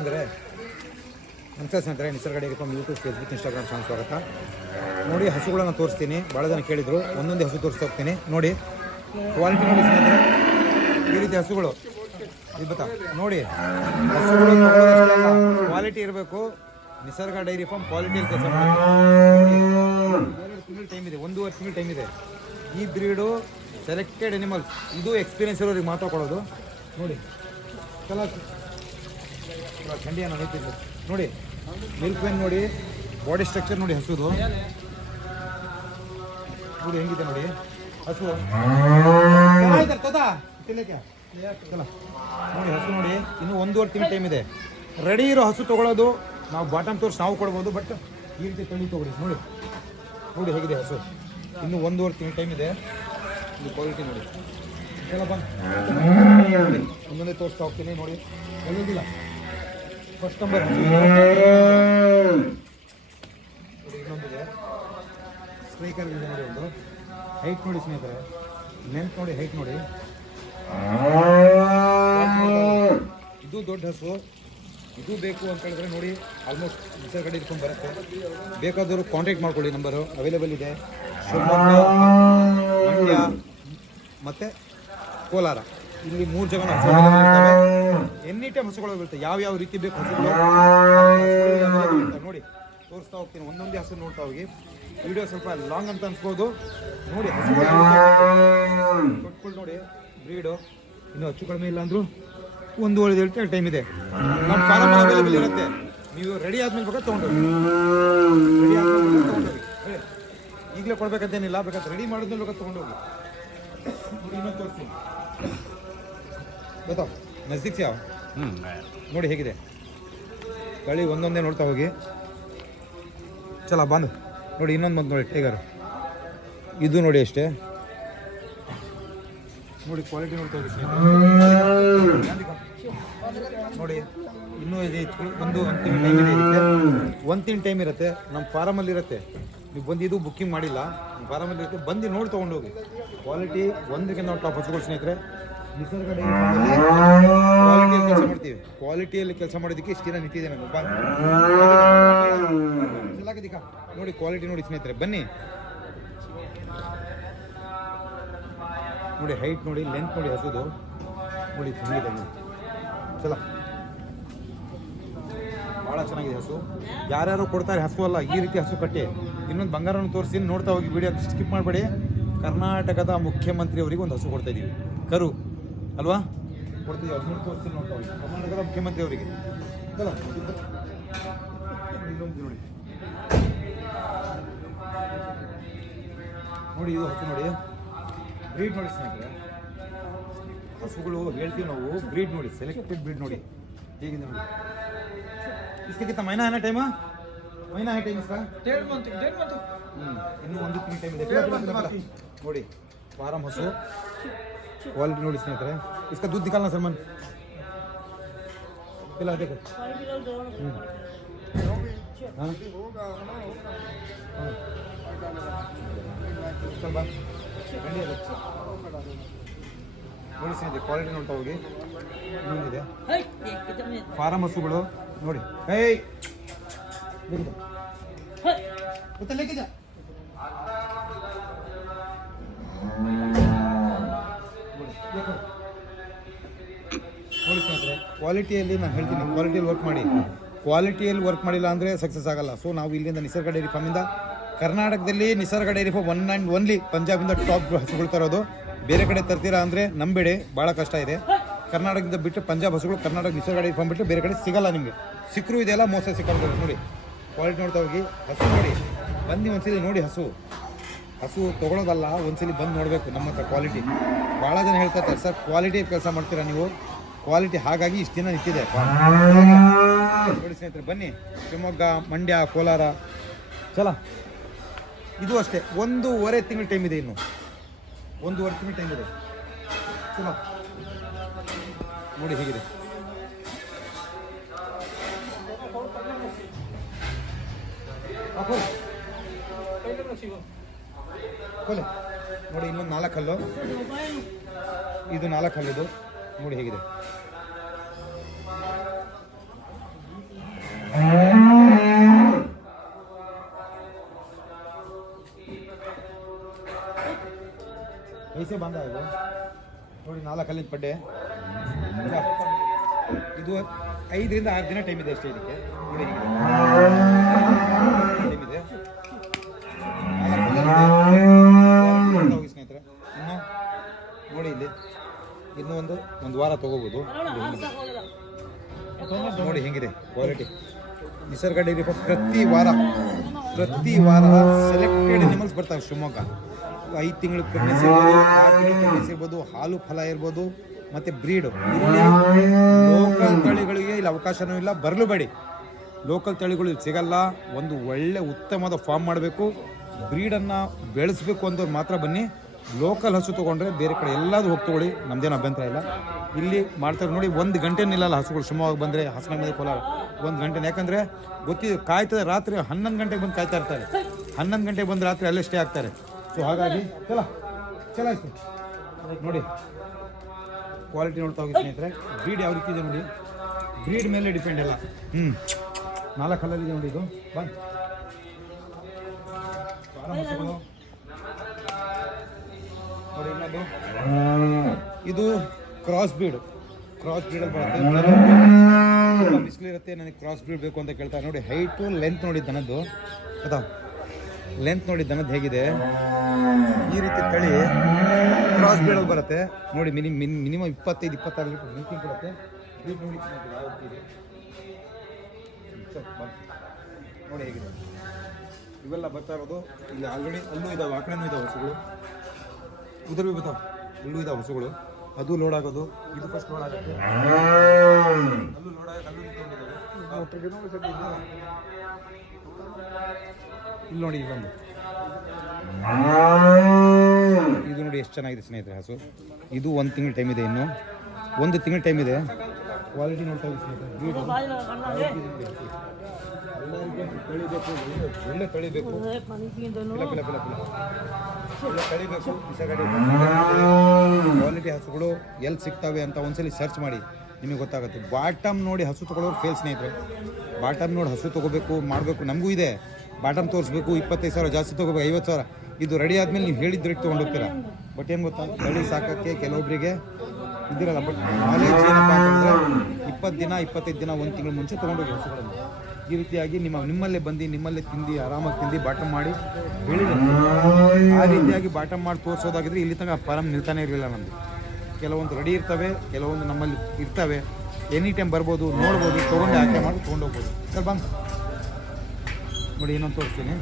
ಸ್ನೇಹಿತರೆ ನಮಸ್ಕಾರ ಸ್ನೇಹಿತರೆ, ನಿಸರ್ಗ dairy form YouTube, Facebook, Instagram channel ಸ್ವಾಗತ. ನೋಡಿ ಹಸುಗಳನ್ನು ತೋರಿಸ್ತೀನಿ. ಭಾಳ ಜನ ಕೇಳಿದರು, ಒಂದೊಂದೇ ಹಸು ತೋರಿಸ್ತಾ ಹೋಗ್ತೀನಿ. ನೋಡಿ ಕ್ವಾಲಿಟಿ ನೋಡಿ ಸ್ನೇಹಿತರೆ, ಈ ರೀತಿ ಹಸುಗಳು ಇದು ನೋಡಿ. ಹಸುಗಳು ಕ್ವಾಲಿಟಿ ಇರಬೇಕು. ನಿಸರ್ಗ ಡೈರಿ ಫಾರ್ಮ್ ಕ್ವಾಲಿಟಿಯಲ್ಲಿ ಕೆಲಸ ಮಾಡುತ್ತೆ. 2 ತಿಂಗಳು ಟೈಮ್ ಇದೆ, 1.5 ತಿಂಗಳು ಟೈಮ್ ಇದೆ. ಈ ಬ್ರೀಡು ಸೆಲೆಕ್ಟೆಡ್ ಅನಿಮಲ್ಸ್, ಇದು ಎಕ್ಸ್ಪೀರಿಯನ್ಸ್ ಇರೋರಿಗೆ ಮಾತ್ರ ಕೊಡೋದು. ನೋಡಿ ಚಂಡಿ ಅನ್ನೋ ರೈತಿದ್ದು ನೋಡಿ, ಮಿಲ್ಕ್ ವೆನ್ ನೋಡಿ, ಬಾಡಿ ಸ್ಟ್ರಕ್ಚರ್ ನೋಡಿ ಹಸುದು ನೋಡಿ ಹೆಂಗಿದೆ ನೋಡಿ ಹಸು. ನೋಡಿ ಹಸು ನೋಡಿ, ಇನ್ನು 1.5 ತಿಂಗಳು ಟೈಮ್ ಇದೆ. ರೆಡಿ ಇರೋ ಹಸು ತೊಗೊಳ್ಳೋದು ನಾವು ಬಾಟಮ್ ತೋರಿಸಿ ನಾವು ಕೊಡ್ಬೋದು, ಬಟ್ ಈ ರೀತಿ ತಳಿ ತೊಗೊಳ್ಳಿ. ನೋಡಿ ನೋಡಿ ಹೇಗಿದೆ ಹಸು, ಇನ್ನು 1.5 ತಿಂಗಳು ಟೈಮ್ ಇದೆ. ಇದು ಕ್ವಾಲಿಟಿ ನೋಡಿ. ಎಲ್ಲ ಬಂದು ಒಂದೊಂದೇ ತೋರಿಸ್ತಾ ಹೋಗ್ತೀನಿ. ನೋಡಿ ಎಲ್ಲೋದಿಲ್ಲ. ಫಸ್ಟ್ ನಂಬರ್ ನೋಡಿ, ಇನ್ನೊಂದಿದೆ ಸ್ಟ್ರೈಕರ್ ಇದೆ ನೋಡಿ. ಒಂದು ಹೈಟ್ ನೋಡಿ ಸ್ನೇಹಿತರೆ, ಲೆಂತ್ ನೋಡಿ, ಹೈಟ್ ನೋಡಿ. ಇದು ದೊಡ್ಡ ಹಸು. ಇದು ಬೇಕು ಅಂತ ಹೇಳಿದ್ರೆ ನೋಡಿ, ಆಲ್ಮೋಸ್ಟ್ ನಿಸರ್ಗ ಡೈರಿ ಫಾರ್ಮ್ ಬರುತ್ತೆ. ಬೇಕಾದವರು ಕಾಂಟ್ಯಾಕ್ಟ್ ಮಾಡ್ಕೊಳ್ಳಿ, ನಂಬರು ಅವೈಲೇಬಲ್ ಇದೆ. ಶಿವಮೊಗ್ಗ, ಮಂಡ್ಯ ಮತ್ತು ಕೋಲಾರ, ಇಲ್ಲಿ 3 ಜಾಗ ಹಸುಗಳು ಇರ್ತವೆ. ಎನಿ ಟೈಮ್ ಹಸುಗಳು ಬರುತ್ತೆ. ಯಾವ ರೀತಿ ಬೇಕು ಹಸುಗಳು ನೋಡಿ ತೋರಿಸ್ತಾ ಹೋಗ್ತೀನಿ. ಒಂದೊಂದೇ ಹಸು ನೋಡ್ತಾ ಹೋಗಿ. ವಿಡಿಯೋ ಸ್ವಲ್ಪ ಲಾಂಗ್ ಅಂತ ಅನ್ಸ್ಬೋದು. ನೋಡಿ ಹಸುಗಳು ಕೊಟ್ಕೊಂಡು ನೋಡಿ ಬ್ರೀಡು. ಇನ್ನು ಹೆಚ್ಚು ಕಡಿಮೆ ಇಲ್ಲ ಅಂದರೂ 1.5 ಟೈಮ್ ಇದೆ. ನಮ್ಮ ಫಾರಮ್ ಅವೈಲೇಬಲ್ ಇರುತ್ತೆ. ನೀವು ರೆಡಿ ಆದ್ಮೇಲೆ ಬೇಕಾದ್ರೆ ತೊಗೊಂಡೋಗಿ, ರೆಡಿ ಆದ್ಮೇಲೆ ತೊಗೊಂಡೋಗಿ. ಈಗಲೇ ಕೊಡ್ಬೇಕಂತೇನಿಲ್ಲ, ಬೇಕಾದ್ರೆ ರೆಡಿ ಮಾಡಿದ್ಮೇಲೆ ಬೇಕಾದ್ರೆ ತೊಗೊಂಡೋಗಿ. ಇನ್ನೊಂದು ತೋರಿಸ್ತೀನಿ ಗೊತ್ತಾ, ನಜದೀಕ್ ಯಾವ ನೋಡಿ ಹೇಗಿದೆ ಕಳಿ. ಒಂದೊಂದೇ ನೋಡ್ತಾ ಹೋಗಿ. ಚಲ ಬಂದು ನೋಡಿ. ಇನ್ನೊಂದು ಬಂದು ನೋಡಿ ಟೈಗರ್. ಇದು ನೋಡಿ ಅಷ್ಟೇ. ನೋಡಿ ಕ್ವಾಲಿಟಿ ನೋಡ್ತಾ ಹೋಗಿ ನೋಡಿ. ಇನ್ನೂ ಇದೆ, 1 ತಿಂಗಳು ಟೈಮ್ ಇದೆ. ಇದಕ್ಕೆ 1 ತಿಂಗಳು ಟೈಮ್ ಇರುತ್ತೆ. ನಮ್ಮ ಫಾರಮಲ್ಲಿ ಇರುತ್ತೆ. ನೀವು ಬಂದು ಇದು ಬುಕ್ಕಿಂಗ್ ಮಾಡಿಲ್ಲ, ನಮ್ಮ ಫಾರಮಲ್ಲಿ ಇರುತ್ತೆ. ಬಂದು ನೋಡಿ ತೊಗೊಂಡೋಗಿ. ಕ್ವಾಲಿಟಿ ಒಂದಕ್ಕೆ ನಾವು ಟಾಪ್ ಹಸುಗಳು ಸ್ನೇಹಿತರೆ. ನಿಸರ್ಗ ಡೈರಿ ಫಾರ್ಮಲ್ಲಿ ಕ್ವಾಲಿಟಿಯಲ್ಲಿ ಕೆಲಸ ಮಾಡ್ತೀವಿ. ಕ್ವಾಲಿಟಿಯಲ್ಲಿ ಕೆಲಸ ಮಾಡೋದಕ್ಕೆ ಇಷ್ಟು ದಿನ ನಿಂತಿದೆ ನಾನು. ನೋಡಿ ಕ್ವಾಲಿಟಿ ನೋಡಿ ಸ್ನೇಹಿತರೆ, ಬನ್ನಿ ನೋಡಿ. ಹೈಟ್ ನೋಡಿ, ಲೆಂತ್ ನೋಡಿ ಹಸುದು ನೋಡಿ. ಚೆನ್ನಾಗಿದೆ ಚಲ, ಭಾಳ ಚೆನ್ನಾಗಿದೆ ಹಸು. ಯಾರ್ಯಾರು ಕೊಡ್ತಾರೆ ಹಸು ಅಲ್ಲ, ಈ ರೀತಿ ಹಸು ಕಟ್ಟಿ. ಇನ್ನೊಂದು ಬಂಗಾರವನ್ನು ತೋರಿಸ್ತೀನಿ, ನೋಡ್ತಾ ಹೋಗಿ. ವಿಡಿಯೋ ಸ್ಕಿಪ್ ಮಾಡಬೇಡಿ. ಕರ್ನಾಟಕದ ಮುಖ್ಯಮಂತ್ರಿಯವರಿಗೆ ಒಂದು ಹಸು ಕೊಡ್ತಾ ಇದ್ದೀವಿ, ಕರು ಅಲ್ವಾ, ಕೊಡ್ತೀವಿ. ಅದನ್ನು ತೋರಿಸ್ತೀನಿ, ನೋಡ್ತಾ ಹೋಗಿ. ಕರ್ನಾಟಕದ ಮುಖ್ಯಮಂತ್ರಿಯವರಿಗೆ ಅಲ್ಲ. ಇನ್ನೊಂದು ನೋಡಿ ನೋಡಿ, ಇದು ಹಸು ನೋಡಿ. ಬ್ರೀಡ್ ನೋಡಿ ಸ್ನೇಹಿತರೆ, ಹಸುಗಳು ಹೇಳ್ತೀವಿ ನಾವು. ಬ್ರೀಡ್ ನೋಡಿ, ಸೆಲೆಕ್ಟೆಡ್ ಬ್ರೀಡ್ ನೋಡಿ ಹೇಗಿದೆ ನೋಡಿ. इसके कितना महीना है ना टाइम? महीना है टाइम इसका? 1.5 मंथ। इನ್ನು 1 ತಿಂಗಳು ಟೈಮ್ ಇದೆ ನೋಡಿ. ಫಾರಂ ಹಸು ಕ್ವಾಲಿಟಿ ನೋಡಿ ಸ್ನೇಹಿತರೆ. इसका दूध निकालना सर मन पिला देखो। हाँ ನೋಡಿ ಸ್ನೇಹಿತರೆ, ಕ್ವಾಲಿಟಿ ನೋಡ್ತಾ ಹೋಗಿ. ಇನ್ನೊಂದಿದೆ ಫಾರಂ ಹಸುಗಳು ನೋಡಿ. ನೋಡಿ ಸ್ನೇಹಿತರೆ, ಕ್ವಾಲಿಟಿಯಲ್ಲಿ ನಾನು ಹೇಳ್ತೀನಿ, ಕ್ವಾಲಿಟಿಯಲ್ಲಿ ವರ್ಕ್ ಮಾಡಿ. ಕ್ವಾಲಿಟಿಯಲ್ಲಿ ವರ್ಕ್ ಮಾಡಿಲ್ಲ ಅಂದರೆ ಸಕ್ಸಸ್ ಆಗಲ್ಲ. ಸೊ ನಾವು ಇಲ್ಲಿಂದ ನಿಸರ್ಗ ಡೈರಿ ಫಾರ್ಮಿಂದ, ಕರ್ನಾಟಕದಲ್ಲಿ Nisarga dairy farm 1 and only ಪಂಜಾಬಿಂದ ಟಾಪ್ ಹಸುಗಳು ತರೋದು. ಬೇರೆ ಕಡೆ ತರ್ತೀರಾ ಅಂದರೆ ನಂಬೇಡಿ, ಭಾಳ ಕಷ್ಟ ಇದೆ. ಕರ್ನಾಟಕದಿಂದ ಬಿಟ್ಟು ಪಂಜಾಬ್ ಹಸುಗಳು ಕರ್ನಾಟಕ ನಿಸರ್ಗ ಡೈರಿ ಫಾರ್ಮ್ ಬಿಟ್ಟು ಬೇರೆ ಕಡೆ ಸಿಗಲ್ಲ. ನಿಮಗೆ ಸಿಕ್ಕರೂ ಇದೆಲ್ಲ ಮೋಸ ಸಿಕ್ಕಲ್ಲ ನೋಡಿ. ಕ್ವಾಲಿಟಿ ನೋಡ್ತಾ ಹೋಗಿ. ಹಸು ನೋಡಿ, ಬಂದು ಒಂದ್ಸಲಿ ನೋಡಿ. ಹಸು ತೊಗೊಳೋದಲ್ಲ, ಒಂದ್ಸಲಿ ಬಂದು ನೋಡಬೇಕು ನಮ್ಮ ಹತ್ರ ಕ್ವಾಲಿಟಿ. ಭಾಳ ಜನ ಹೇಳ್ತಾರೆ ಸರ್ ಕ್ವಾಲಿಟಿ ಕೆಲಸ ಮಾಡ್ತೀರಾ ನೀವು. ಕ್ವಾಲಿಟಿ ಹಾಗಾಗಿ ಇಷ್ಟು ದಿನ ನಿಂತಿದೆ ನೋಡಿ ಸ್ನೇಹಿತರೆ. ಬನ್ನಿ, ಶಿವಮೊಗ್ಗ, ಮಂಡ್ಯ, ಕೋಲಾರ ಚಲ. ಇದು ಅಷ್ಟೇ 1.5 ತಿಂಗಳು ಟೈಮ್ ಇದೆ. ಇನ್ನು 1.5 ತಿಂಗಳು ಟೈಮ್ ಇದೆ. ಚಲೋ ನೋಡಿ ಹೇಗಿದೆ. ನೋಡಿ ಇನ್ನೊಂದು 4 ಹಲ್ಲು. ಇದು 4 ಹಲ್ಲಿದು ನೋಡಿ ಹೇಗಿದೆ. कैसे बांधा है वो ನೋಡಿ 4 ಕಲ್ಲಿನ ಪಡ್ಡೆ ಇದು 5 ರಿಂದ 6 ದಿನ ಟೈಮ್ ಇದೆ ಅಷ್ಟೇ ಇದಕ್ಕೆ ನೋಡಿ ಟೈಮ್ ಇದೆ ಸ್ನೇಹಿತರೆ ಇನ್ನು ನೋಡಿ ಇಲ್ಲಿ ಇನ್ನೂ ಒಂದು ವಾರ ತಗೋಬೋದು ನೋಡಿ ಹೆಂಗಿದೆ ಕ್ವಾಲಿಟಿ ನಿಸರ್ಗ ಡೈರಿ ಫಾರ್ಮ್ ಪ್ರತಿ ವಾರ ಸೆಲೆಕ್ಟೆಡ್ ಅನಿಮಲ್ಸ್ ಬರ್ತಾವೆ ಶಿವಮೊಗ್ಗ 5 ತಿಂಗಳು ಪ್ರೆಗ್ನೆನ್ಸಿ ಇರ್ಬೋದು 6 ತಿಂಗಳು ಪ್ರೆಗ್ನೆನ್ಸಿ ಇರ್ಬೋದು ಹಾಲು ಫಲ ಇರ್ಬೋದು ಮತ್ತು ಬ್ರೀಡು ಇಲ್ಲಿ ಲೋಕಲ್ ತಳಿಗಳಿಗೆ ಇಲ್ಲಿ ಅವಕಾಶನೂ ಇಲ್ಲ ಬರಲು ಬೇಡಿ ಲೋಕಲ್ ತಳಿಗಳು ಇಲ್ಲಿ ಸಿಗಲ್ಲ ಒಂದು ಒಳ್ಳೆ ಉತ್ತಮವಾದ ಫಾರ್ಮ್ ಮಾಡಬೇಕು ಬ್ರೀಡನ್ನು ಬೆಳೆಸಬೇಕು ಅಂದವ್ರು ಮಾತ್ರ ಬನ್ನಿ ಲೋಕಲ್ ಹಸು ತೊಗೊಂಡ್ರೆ ಬೇರೆ ಕಡೆ ಎಲ್ಲಾದರೂ ಹೋಗಿ ತೊಗೊಳ್ಳಿ ನಮ್ಮದೇನು ಅಭ್ಯಂತರ ಇಲ್ಲ ಇಲ್ಲಿ ಮಾಡ್ತಾರೆ ನೋಡಿ 1 ಗಂಟೆ ನಿಲ್ಲಲ್ಲ ಹಸುಗಳು ಶಿವಮೊಗ್ಗ ಬಂದರೆ ಹಾಸನ ಮೇಲೆ ಕೋಲಾರ 1 ಗಂಟೆ ಯಾಕಂದರೆ ಗೊತ್ತಿದೆ ಕಾಯ್ತದೆ ರಾತ್ರಿ 11 ಗಂಟೆಗೆ ಬಂದು ಕಾಯ್ತಾ ಇರ್ತಾರೆ 11 ಗಂಟೆಗೆ ಬಂದು ರಾತ್ರಿ ಅಲ್ಲೇ ಸ್ಟೇ ಆಗ್ತಾರೆ ಸೊ ಹಾಗಾಗಿ ಚಲಾಯ್ತು ನೋಡಿ ಕ್ವಾಲಿಟಿ ನೋಡ್ತಾ ಹೋಗಿ ಸ್ನೇಹಿತರೆ ಬ್ರೀಡ್ ಯಾವ ರೀತಿ ಇದೆ ನೋಡಿ ಬ್ರೀಡ್ ಮೇಲೆ ಡಿಪೆಂಡ್ ಎಲ್ಲ 4 ಕಲ್ಲಲ್ಲಿದೆ ನೋಡಿ ಇದು ಬಂದು ನೋಡಿ ಇನ್ನೊಂದು ಇದು ಕ್ರಾಸ್ ಬ್ರೀಡಲ್ಲಿ ಬರುತ್ತೆ ಬಿಸಿಲಿರುತ್ತೆ ನನಗೆ ಕ್ರಾಸ್ ಬ್ರೀಡ್ ಬೇಕು ಅಂತ ಕೇಳ್ತಾರೆ ನೋಡಿ ಹೈಟು ಲೆಂತ್ ನೋಡಿ ದನದ್ದು ಅದಾ ಲೆಂತ್ ನೋಡಿ ದನದ್ದು ಹೇಗಿದೆ ಈ ರೀತಿ ತಳಿ ಕ್ರಾಸ್ ಬ್ರೀಡಲ್ಲಿ ಬರುತ್ತೆ ನೋಡಿ ಮಿನಿಮಮ್ 25-26 ಲೀಟರ್ ಮಿಲ್ಕಿಂಗ್ ಕೊಡುತ್ತೆ ನೋಡಿ ಹೇಗಿದೆ ಇವೆಲ್ಲ ಬರ್ತಾ ಇರೋದು ಇಲ್ಲಿ ಆಲ್ರೆಡಿ ಅಲ್ಲೂ ಇದಾವೆ ಆ ಕಡೆನೂ ಇದಾವೆ ಹಸುಗಳು ಉದುರು ಭೀ ಬರ್ತಾವೆ ಇಲ್ಲೂ ಇದಾವೆ ಹಸುಗಳು ಅದು ಲೋಡ್ ಆಗೋದು ಇದು ಫಸ್ಟ್ ಲೋಡ್ ಆಗುತ್ತೆ ಅಲ್ಲೂ ಲೋಡ್ ಆಗಿ ಅಲ್ಲೂ ಇಲ್ಲಿ ನೋಡಿ ಇದೊಂದು ಇದು ನೋಡಿ ಎಷ್ಟು ಚೆನ್ನಾಗಿದೆ ಸ್ನೇಹಿತರೆ ಹಸು ಇದು 1 ತಿಂಗಳು ಟೈಮ್ ಇದೆ ಇನ್ನು 1 ತಿಂಗಳು ಟೈಮ್ ಇದೆ ಕ್ವಾಲಿಟಿ ನೋಡ್ತಾ ಇದ್ದೀವಿ ಒಳ್ಳೆ ತಳಿಬೇಕು ತಳಿಬೇಕು ಕ್ವಾಲಿಟಿ ಹಸುಗಳು ಎಲ್ಲಿ ಸಿಗ್ತವೆ ಅಂತ ಒಂದ್ಸಲಿ ಸರ್ಚ್ ಮಾಡಿ ನಿಮಗೆ ಗೊತ್ತಾಗುತ್ತೆ ಬಾಟಮ್ ನೋಡಿ ಹಸು ತೊಗೊಳೋರು ಫೇಲ್ ಸ್ನೇಹಿತರೆ ಬಾಟಮ್ ನೋಡಿ ಹಸು ತೊಗೋಬೇಕು ಮಾಡಬೇಕು ನಮಗೂ ಇದೆ ಬಾಟಮ್ ತೋರಿಸ್ಬೇಕು 25,000 ಜಾಸ್ತಿ ತೊಗೋಬೇಕು 50,000 ಇದು ರೆಡಿ ಆದಮೇಲೆ ನೀವು ಹೇಳಿದ ರೇಟ್ ತೊಗೊಂಡೋಗ್ತೀರಾ ಬಟ್ ಏನು ಗೊತ್ತಾ ತಳಿ ಸಾಕೋಕ್ಕೆ ಕೆಲವೊಬ್ಬರಿಗೆ ಇದಿರಲ್ಲ ಬಟ್ ನಾಲೆಜ್ ಏನಪ್ಪ ಅಂತಂದರೆ 20 ದಿನ 25 ದಿನ 1 ತಿಂಗಳು ಮುಂಚೆ ತೊಗೊಂಡೋಗಿ ಹಸುಗಳನ್ನು ಈ ರೀತಿಯಾಗಿ ನಿಮ್ಮಲ್ಲೇ ಬಂದು ನಿಮ್ಮಲ್ಲೇ ತಿಂದು ಆರಾಮಾಗಿ ತಿಂದು ಬಾಟಮ್ ಮಾಡಿ ಬೆಳಿದೆ ಆ ರೀತಿಯಾಗಿ ಬಾಟಮ್ ಮಾಡಿ ತೋರಿಸೋದಾಗಿದ್ರೆ ಇಲ್ಲಿ ತನಕ ಫಾರಮ್ ನಿಲ್ತಾನೆ ಇರಲಿಲ್ಲ ನಮ್ಮದು ಕೆಲವೊಂದು ರೆಡಿ ಇರ್ತವೆ ಕೆಲವೊಂದು ನಮ್ಮಲ್ಲಿ ಇರ್ತವೆ ಎನಿ ಟೈಮ್ ಬರ್ಬೋದು ನೋಡ್ಬೋದು ತೊಗೊಂಡು ಆಯ್ಕೆ ಮಾಡಿ ತೊಗೊಂಡೋಗ್ಬೋದು ಸರ್ ಬಂದು ನೋಡಿ ಇನ್ನೊಂದು ತೋರಿಸ್ತೀನಿ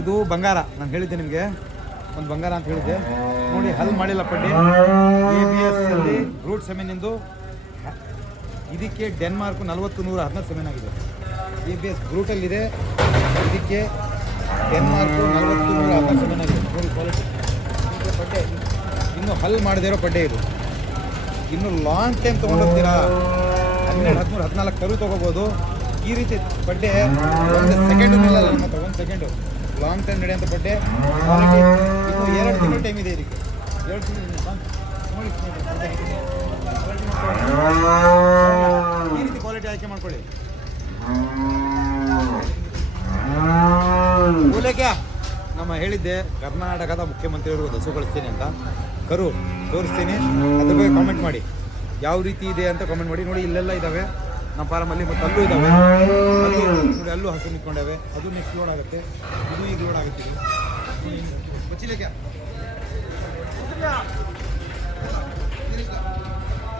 ಇದು ಬಂಗಾರ ನಾನು ಹೇಳಿದ್ದೆ ನಿಮಗೆ ಒಂದು ಬಂಗಾರ ಅಂತ ಹೇಳಿದ್ದೆ ನೋಡಿ ಹಲ್ ಮಾಡಿಲ್ಲ ಪಡ್ಡಿ ABS ಅಲ್ಲಿ ಬ್ರೂಟ್ ಸೆಮೆನಿಂದು ಇದಕ್ಕೆ ಡೆನ್ಮಾರ್ಕ್ 40-116 ಸೆಮೆನ್ ಆಗಿದೆ ABS ಬ್ರೂಟಲ್ಲಿದೆ ಇದಕ್ಕೆ ಡೆನ್ಮಾರ್ಕ್ 40-116 ಸೆಮೆನ್ ಆಗಿದೆ ನೋಡಿ ಕ್ವಾಲಿಟಿ ಪಡ್ಡೆ ಇನ್ನು ಹಲ್ ಮಾಡದೇ ಇರೋ ಪಡ್ಡೆ ಇದು ಇನ್ನು ಲಾಂಗ್ ಟೈಮ್ ತೊಗೊಂಡೋಗ್ತೀರಾ 12-13-14 ಕರು ತೊಗೋಬೋದು ಈ ರೀತಿ ಬಡ್ಡೆ 1 ಸೆಕೆಂಡು ನಿಲ್ಲಲ್ಲ ನಮ್ಮ ಹತ್ರ 1 ಸೆಕೆಂಡು ಲಾಂಗ್ ಟೈಮ್ ನಡೆಯುವಂಥ ಬಡ್ಡೆ ಇನ್ನು 2 ತಿಂಗಳು ಟೈಮ್ ಇದೆ ಇದಕ್ಕೆ 2 ತಿಂಗಳು ನೋಡಿ ಈ ರೀತಿ ಕ್ವಾಲಿಟಿ ಆಯ್ಕೆ ಮಾಡ್ಕೊಳ್ಳಿ ಮೂಲಕ್ಕೆ ನಮ್ಮ ಹೇಳಿದ್ದೆ ಕರ್ನಾಟಕದ ಮುಖ್ಯಮಂತ್ರಿಯವರು ಹಸು ಕಳಿಸ್ತೀನಿ ಅಂತ ಕರು ತೋರಿಸ್ತೀನಿ ಅದ್ರ ಬಗ್ಗೆ ಕಾಮೆಂಟ್ ಮಾಡಿ ಯಾವ ರೀತಿ ಇದೆ ಅಂತ ಕಾಮೆಂಟ್ ಮಾಡಿ ನೋಡಿ ಇಲ್ಲೆಲ್ಲ ಇದ್ದಾವೆ ನಮ್ಮ ಫಾರಮಲ್ಲಿ ಮತ್ತು ಅಲ್ಲೂ ಇದ್ದಾವೆ ನೋಡಿ ಅಲ್ಲೂ ಹಸು ನಿಂತ್ಕೊಂಡವೆ ಅದು ನೆಕ್ಸ್ಟ್ ಲೋಡ್ ಆಗುತ್ತೆ ಇದು ಈಗ ಲೋಡ್ ಆಗುತ್ತೆ ಬಚ್ಚಿಲೇಕೆ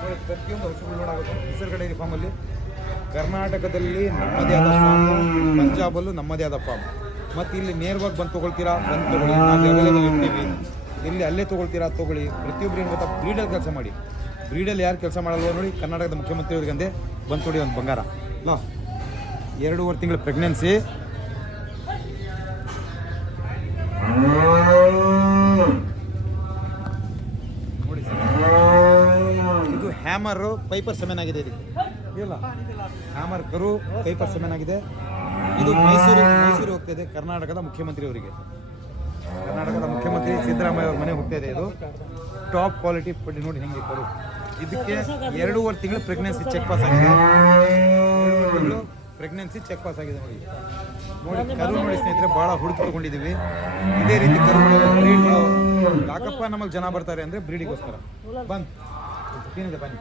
ನೋಡಿ ಪ್ರತಿಯೊಂದು ಹಸುಗಳು ಲೋಡ್ ಆಗುತ್ತೆ ನಿಸರ್ಗ ಡೈರಿ ಫಾರ್ಮಲ್ಲಿ ಕರ್ನಾಟಕದಲ್ಲಿ ನಮ್ಮದೇ ಆದ ಫಾರ್ಮು ಪಂಜಾಬಲ್ಲೂ ನಮ್ಮದೇ ಆದ ಫಾರ್ಮ್ ಮತ್ತು ಇಲ್ಲಿ ನೇರವಾಗಿ ಬಂದು ತೊಗೊಳ್ತೀರಾ ಬಂದು ತೊಗೊಳ್ಳಿ ನಾವು ಅವೈಲೇಬಲ್ ಇರ್ತೀವಿ ಇಲ್ಲಿ ಅಲ್ಲೇ ತೊಗೊಳ್ತೀರಾ ತೊಗೊಳ್ಳಿ ಪ್ರತಿಯೊಬ್ಬರು ಏನು ಗೊತ್ತಾ ಬ್ರೀಡಲ್ಲಿ ಕೆಲಸ ಮಾಡಿ ಬ್ರೀಡಲ್ಲಿ ಯಾರು ಕೆಲಸ ಮಾಡಲ್ವೋ ನೋಡಿ ಕರ್ನಾಟಕದ ಮುಖ್ಯಮಂತ್ರಿಯವರಿಗಂದೆ ಬಂದು ತೊಡಿ ಒಂದು ಬಂಗಾರ ಅಲ್ಲ 2.5 ತಿಂಗಳ ಪ್ರೆಗ್ನೆನ್ಸಿ ನೋಡಿ ಇದು ಹ್ಯಾಮರು ಪೈಪರ್ ಸೆಮೆನ್ ಆಗಿದೆ ಇದಕ್ಕೆ ಇಲ್ಲ ಹ್ಯಾಮರ್ ಕರು ಪೈಪರ್ ಸೆಮೆನ್ ಆಗಿದೆ ಇದು ಮೈಸೂರು ಹೋಗ್ತಾಯಿದೆ ಕರ್ನಾಟಕದ ಮುಖ್ಯಮಂತ್ರಿಯವರಿಗೆ ಕರ್ನಾಟಕದ ಮುಖ್ಯಮಂತ್ರಿ ಸಿದ್ದರಾಮಯ್ಯ ಅವ್ರ ಮನೆ ಹೋಗ್ತಾ ಇದೆ ಇದು ಟಾಪ್ ಕ್ವಾಲಿಟಿ ಪಡ್ಡಿ ನೋಡಿ ಹೆಂಗೆ ಕರು ಇದಕ್ಕೆ 2.5 ತಿಂಗಳು ಪ್ರೆಗ್ನೆನ್ಸಿ ಚೆಕ್ ಪಾಸ್ ಆಗಿದೆ ಪ್ರೆಗ್ನೆನ್ಸಿ ಚೆಕ್ ಪಾಸ್ ಆಗಿದೆ ನೋಡಿ. ನೋಡಿ ಕರು ನೋಡಿ ಸ್ನೇಹಿತರೆ, ಭಾಳ ಹುಡುಕಿಕೊಂಡಿದ್ದೀವಿ. ಇದೇ ರೀತಿ ಕರುಗಳು ಬ್ರೀಡ್ಗಳು ಯಾಕಪ್ಪ ನಮ್ಮಲ್ಲಿ ಜನ ಬರ್ತಾರೆ ಅಂದರೆ ಬ್ರೀಡಿಗೋಸ್ಕರ. ಏನಿದೆ ಬನ್ನಿ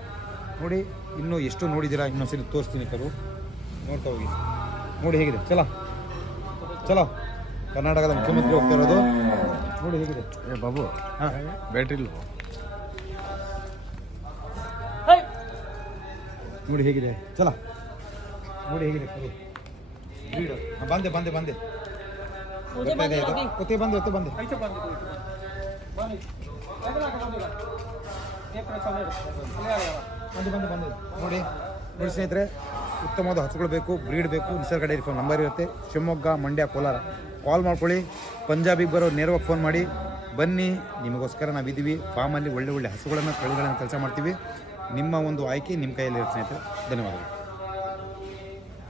ನೋಡಿ, ಇನ್ನೂ ಎಷ್ಟು ನೋಡಿದ್ದೀರಾ, ಇನ್ನೊಂದ್ಸರಿ ತೋರಿಸ್ತೀನಿ ಕರು, ನೋಡ್ತಾ ಹೋಗಿ. ನೋಡಿ ಹೇಗಿದೆ, ಚಲೋ ಕರ್ನಾಟಕದ ಮುಖ್ಯಮಂತ್ರಿ ಹೋಗ್ತಾ ಇರೋದು. ನೋಡಿ ಹೇಗಿದೆ ಬಾಬು. ಹಾಂ, ಬ್ಯಾಟ್ರಿ ಇಲ್ಲ. ನೋಡಿ ಹೇಗಿದೆ, ನೋಡಿ ಹೇಗಿದೆ ಕರು ಬ್ರೀಡ್. ಬಂದೆ ಬರ್ತಾ ಇದೆ ಇದು. ಬಂದೆ ನೋಡಿ ಸ್ನೇಹಿತರೆ, ಉತ್ತಮವಾದ ಹಸುಗಳು ಬೇಕು, ಬ್ರೀಡ್ ಬೇಕು, ನಿಸರ್ಗ ಡೈರಿ ಫಾರ್ಮ್ ನಂಬರ್ ಇರುತ್ತೆ. ಶಿವಮೊಗ್ಗ, ಮಂಡ್ಯ, ಕೋಲಾರ ಕಾಲ್ ಮಾಡ್ಕೊಳ್ಳಿ. ಪಂಜಾಬಿಗೆ ಬರೋ ನೇರವಾಗಿ ಫೋನ್ ಮಾಡಿ ಬನ್ನಿ, ನಿಮಗೋಸ್ಕರ ನಾವಿದ್ದೀವಿ. ಫಾರ್ಮಲ್ಲಿ ಒಳ್ಳೆ ಹಸುಗಳನ್ನು ತಳಿಗಳನ್ನು ಕೆಲಸ ಮಾಡ್ತೀವಿ. ನಿಮ್ಮ ಒಂದು ಆಯ್ಕೆ ನಿಮ್ಮ ಕೈಯಲ್ಲಿ ಇರುತ್ತೆ ಸ್ನೇಹಿತರೆ. ಧನ್ಯವಾದಗಳು.